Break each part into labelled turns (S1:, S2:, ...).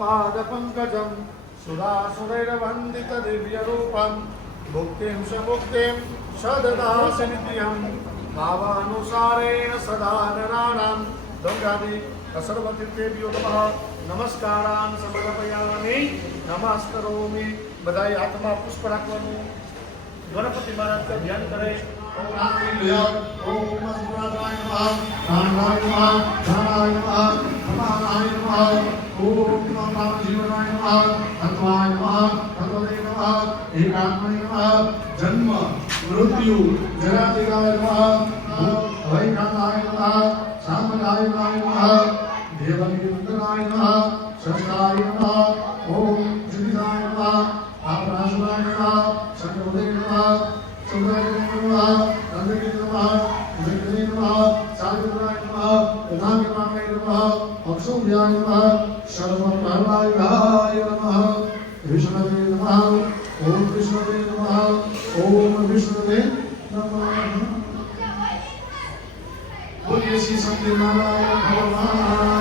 S1: પાદ પંકજમ સુરાસુરૈર વંદિત દિવ્ય રૂપમ મુક્તિમ સ મુક્તિમ સદદાસ નિત્યમ ભાવાનુસારેણ સદા નરાણામ ગંગાદિ સર્વતીર્થેભ્યો નમઃ નમસ્કારાન સમર્પયામિ નમસ્કરોમિ બધાય હાથમાં પુષ્પ રાખવાનું ગણપતિ મહારાજ ધ્યાન કરે ઓમ રામલિંગાય, ઓમ અસ્મરાય નમઃ, નારાયણાય નમઃ, નારાયણાય નમઃ, નમાનાય નમઃ, ઓમ નમઃ જીવનાય નમઃ, તત્વાય નમઃ, તત્વદે જન્મ મૃત્યુ ઉદાગમાય નમઃ, અક્ષોભ્યાય નમઃ, સર્વપ્રવાય નમઃ, વિષ્ણવે નમઃ, ઓમ વિષ્ણવે નમઃ, ઓમ વિષ્ણવે નમઃ બોલીએ શ્રી સત્યનારાયણ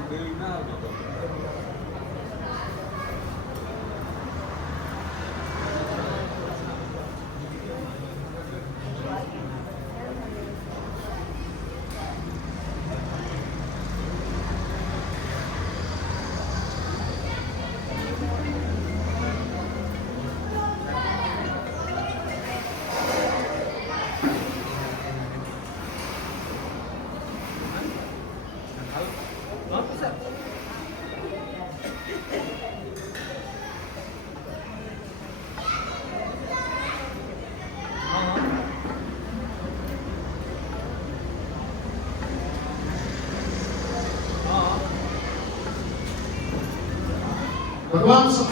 S2: હા,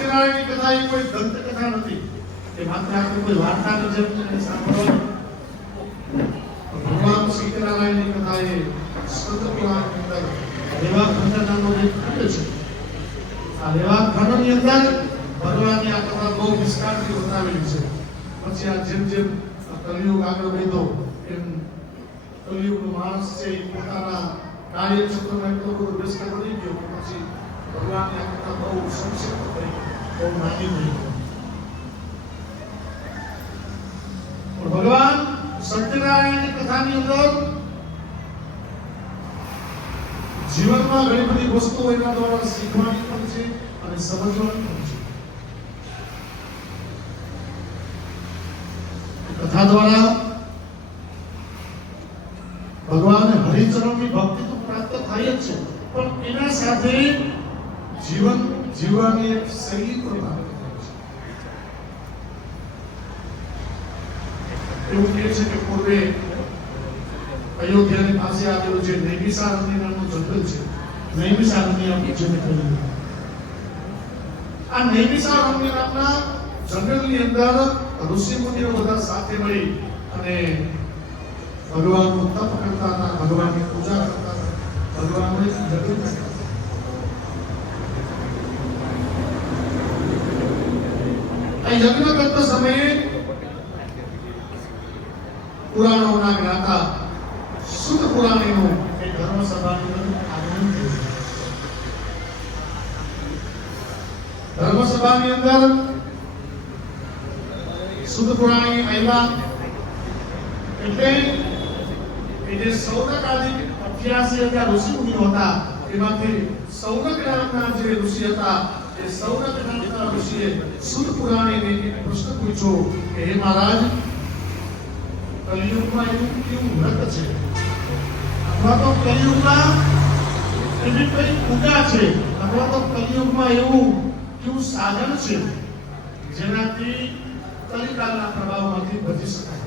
S1: સત્યનારાયણની કથા એ કોઈ દંત કથા નથી. એ માત્ર આપણે કોઈ વાર્તાની જેમ સાંભળવાની ભગવાન સત્યનારાયણની કથા આ રેવા ખંડની અંદર ભગવાનની આ કથા છે. પછી આ જેમ જેમ કલિયુગ આગળ વધ્યો, એમ કલિયુગનો માણસ છે એ પોતાના વ્યસ્ત બની ગયો કે બહુ નાની નહીં પણ ભગવાન સત્યનારાયણની કથાની અંદર જીવનમાં ઘણી બધી વસ્તુઓ એના દ્વારા શીખવાની પણ છે અને સમજવાની પણ છે. કથા દ્વારા ભગવાન હરિચરણની ભક્તિ તો પ્રાપ્ત થાય જ છે, પણ એના સાથે જીવન જીવવાની એક શૈલી પ્રાપ્ત એવું કહે છે કે પૂર્વે અયોધ્યાની પાસે આવેલું જે નૈમિષારણ્ય નામનું જંગલ છે નૈમિષારણ્ય આપણે જેને આ નૈમિષારણ્ય નામના જંગલની અંદર ઋષિ મુનિઓ બધા સાથે મળી અને ભગવાનનું તપ કરતા હતા, ભગવાનની પૂજા કરતા હતા. ભગવાનને એક યજ્ઞ કરતા સમયે પુરાણોના જ્ઞાતા, શુદ્ધ પુરાણીનું એ ધર્મસભાની અંદર આગમન થયું. ધર્મસભાની અંદર શુદ્ધ પુરાણી આવ્યા એટલે એ જે સૌનક આદિ અઠ્યાસી હતા ઋષિ મુનિઓ હતા, એમાંથી સૌનક નામના જે ઋષિ હતા સાધન છે, જેનાથી કલિકાલના પ્રભાવમાંથી બચી શકાય.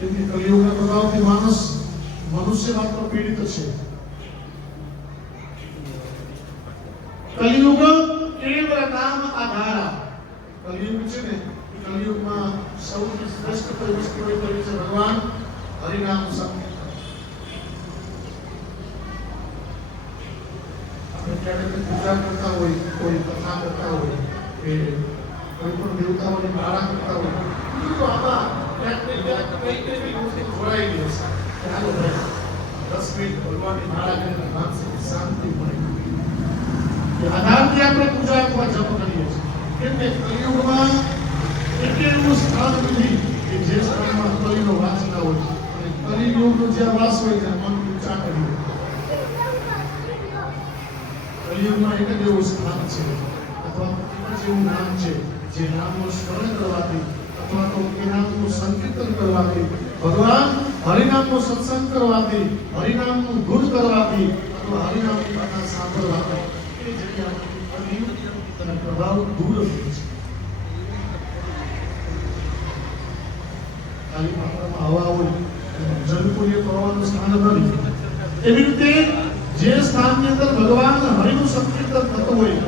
S1: તેથી કલિયુગના પ્રભાવથી માણસ મનુષ્ય માત્ર પીડિત છે. કલિયુગ કેવળ નામ આધારા કલિયુગ છે ને કલયુગમાં સૌથી શ્રેષ્ઠ કોઈ વસ્તુ એ કરી છે ભગવાન હરિનામ સંકીર્તન આપણે ક્યારેક પૂજા કરતા હોય કોઈ કથા કરતા હોય કે કોઈ પણ દેવતાઓની માળા કરતા હોય તો આમાં ક્યાંક ને ક્યાંક કંઈક ને કંઈક વસ્તુ જોડાયેલી હશે ચાલો દસ મિનિટ ભગવાનની માળા કરીને માનસિક શાંતિ મળે એ આધારથી આપણે પૂજા અથવા જપ કરીએ છીએ એટલે કલયુગમાં એટલું સ્થાન નથી કે જે સ્થાનમાં કલીનો વાસ ના હોય અને કલિયુગનો જ્યાં વાસ હોય ત્યાં મન ઊંચા કરી કલિયુગમાં એક જ એવું સ્થાન છે અથવા જેવું નામ છે જે નામનું સ્મરણ કરવાથી અથવા તો એ નામનું સંકીર્તન કરવાથી ભગવાન હરિનામનો સત્સંગ કરવાથી હરિનામનું ગુણ કરવાથી અથવા હરિનામની કથા સાંભળવાથી એ જગ્યામાંથી કલિયુગ અને પ્રભાવ દૂર હોય છે ખાલી પાત્રમાં હવા હોય જલપુરીએ કરવાનું સ્થાન નથી એવી રીતે જે સ્થાનની અંદર ભગવાન હરિનું સંકીર્તન થતું હોય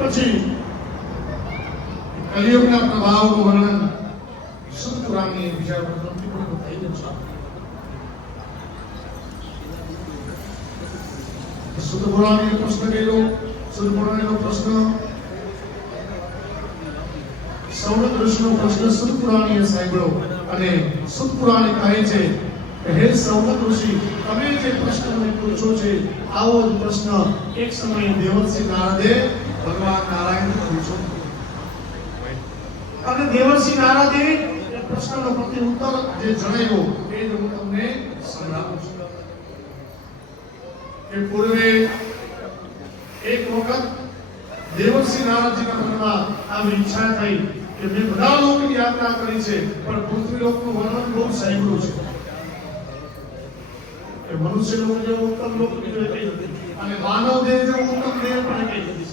S1: પછી પ્રભાવનું વર્ણન પુરાણની બીજા વર્ણનથી પણ થયેલું છે શુદ્ધ પુરાણીએ પ્રશ્ન કર્યો શુદ્ધ પુરાણીનો પ્રશ્ન પુરાણીએ સાંભળ્યો અને સુતપુરાણી કહે છે હે સૌરભ ઋષિ તમે જે પ્રશ્ન મને પૂછો છે આવો જ પ્રશ્ન એક સમયે દેવર્ષિ નારદે ભગવાન નારાયણને પૂછ્યો અને દેવર્ષિ નારદે પ્રશ્નનો પ્રત્યુત્તર જે જણાવ્યો એ જ હું તમને સંભળાવું છું. કે પૂર્વે એક વખત દેવસિંહ નારાજીના મનમાં આવી ઈચ્છા થઈ કે મેં બધા લોકની યાત્રા કરી છે, પણ પૃથ્વી લોકનું વર્ણન બહુ સાંભળ્યું છે. મનુષ્ય લોક જેવો ઉત્તમ લોક બીજો કંઈ અને માનવ દેહ જેવો ઉત્તમ દેહ પણ કંઈ નથી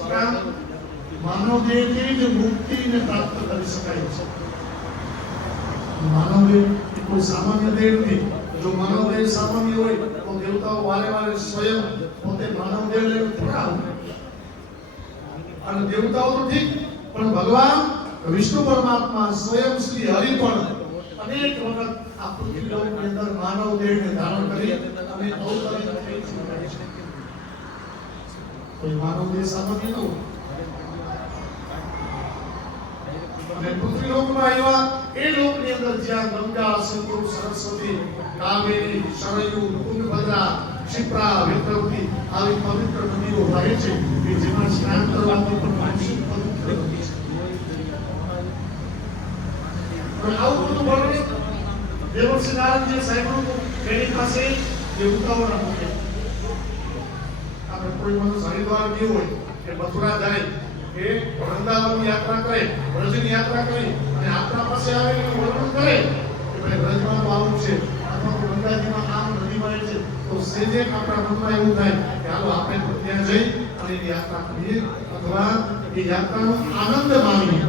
S1: માનવ દેહથી જ મુક્તિને પ્રાપ્ત કરી શકાય છે. માનવ એ કોઈ સામાન્ય દેહ નથી જો માનવ દેહ સામાન્ય હોય, તો દેવતાઓ વારે વારે સ્વયં પોતે માનવ દેહ લઈને થોડા. અને દેવતાઓ તો ઠીક, પણ ભગવાન વિષ્ણુ પરમાત્મા સ્વયં શ્રી હરિ પણ અનેક વખત આ પૃથ્વી લોકની અંદર માનવ દેહને ધારણ કરી અને અવતરિત. કોઈ માનવ દેહ સામાન્ય ન હોય અને પૃથ્વી લોકમાં એવા એ લોકની અંદર જ્યાં ગંગા, સિંધુ, સરસ્વતી, કાવેરી સરયુ તુંગભદ્રા ક્ષિપ્રા વેત્રવતી આવી પવિત્ર નદીઓ વહે છે, કે જેમાં સ્નાન કરવાથી પણ માનસિક પવિત્ર બની છે. પણ આવું બધું વર્ણન દેવર્ષિ નારદજી સાહેબનું તેની પાસે દેવતાઓના મુખે આપણે કોઈ માણસ હરિદ્વાર ગયું હોય, કે મથુરા જાય કે વૃંદાવનની યાત્રા કરે, વ્રજની યાત્રા કરી અને આપણા પાસે આવે અને વર્ણન કરે કે ભાઈ વ્રજમાં તો આવું છે. અથવા ગંગાજીમાં આમ નદી વહે છે. તો સેજે આપણા મનમાં એવું થાય કે હાલો, આપણે ત્યાં જઈ અને યાત્રા કરીએ. અથવા એ યાત્રાનો આનંદ માણીએ.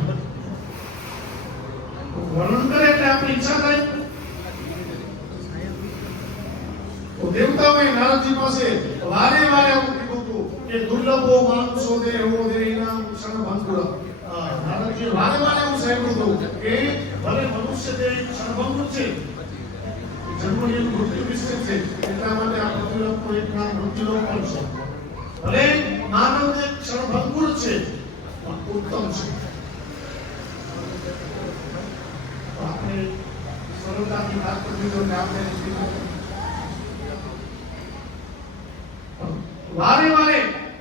S1: વર્ણન કરે એટલે આપણી ઈચ્છા થાય. તો દેવતાઓએ નારદજી પાસે વારે વારે આવું કીધું હતું કે દુર્લભો માનુષો દેવો દેહિનામ ક્ષણભંગુર અ, નારદજીએ વારે વારે એવું સાંભળ્યું હતું કે ભલે મનુષ્ય દેહ ક્ષણભંગુર છે જન્મની મૃત્યુ વિશે છે એટલા માટે આ પૃથ્વીલોકનું એક નામ મૃત્યુલોક પણ છે ભલે માનવ દેહ ક્ષણભંગુર છે પણ ઉત્તમ છે તો આપણે સરળતાથી વાત કરવી જોઈએ કે આપણે જીવન વારે વારે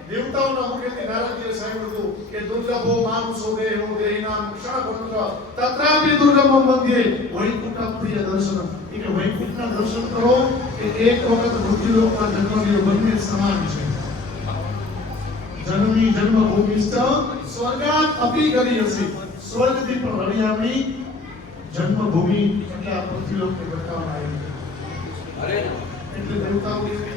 S1: દેવતાઓના મુખેથી નારદજીએ સાંભળ્યું કે દુર્લભો માનુષો દેહો દેહિનામ ક્ષણભંગ તત્રાપી દુર્લભો મંદિરે વૈકુંઠ પ્રિય દર્શન. એટલે વૈકુંઠના દર્શન કરો કે એક વખત મૃત્યુલોકમાં જન્મ લેવો બંને સમાન છે. જન્મની જન્મભૂમિ સ્વર્ગાત અપી કરી હશે સ્વર્ગથી પણ રણિયામણી જન્મભૂમિ એટલે આ પૃથ્વીલોકને બતાવવામાં આવી એટલે દેવતાઓએ કહ્યું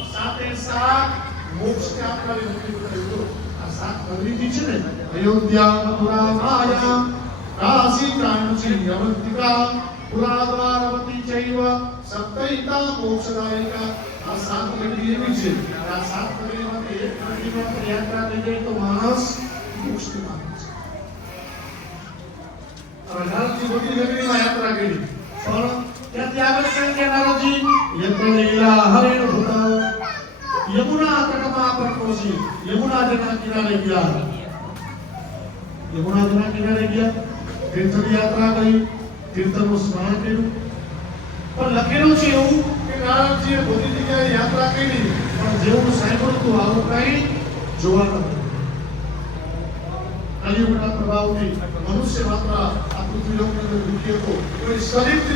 S1: સાતે સાત મોક્ષને આપનારી મુક્તિ બતાવી આ સાત નગરી છે ને, અયોધ્યા, મથુરા, માયા, કાશી, કાંચી, અવંતિકા પુરાદ્વારવતી ચૈવ, સપ્તૈતા, મોક્ષદાયિકા, આ સાત નગરી એવી છે. આ સાત નગરીમાંથી એક પણ યાત્રા થઈ જાય તો માણસ મોક્ષને પામે છે. નારદજી બધી નગરીમાં યાત્રા કરી. પણ ત્યાંથી આગળ લીલા હરિણ ભૂતાઓ યમુના તટમાં પ્રકોશી યમુના જના કિનારે ગયા યમુના જના કિનારે ગયા તીર્થની યાત્રા કરી તીર્થનું સ્નાન કર્યું પણ લખેલું છે એવું કે નારદજીએ બધી જગ્યાએ યાત્રા કરી પણ જેવું સાંભળ્યું હતું આવું કઈ જોવા ન મળ્યું કલિયુગના પ્રભાવથી મનુષ્ય માત્ર આ પૃથ્વી લોકની અંદર દુઃખી હતો કોઈ શરીરથી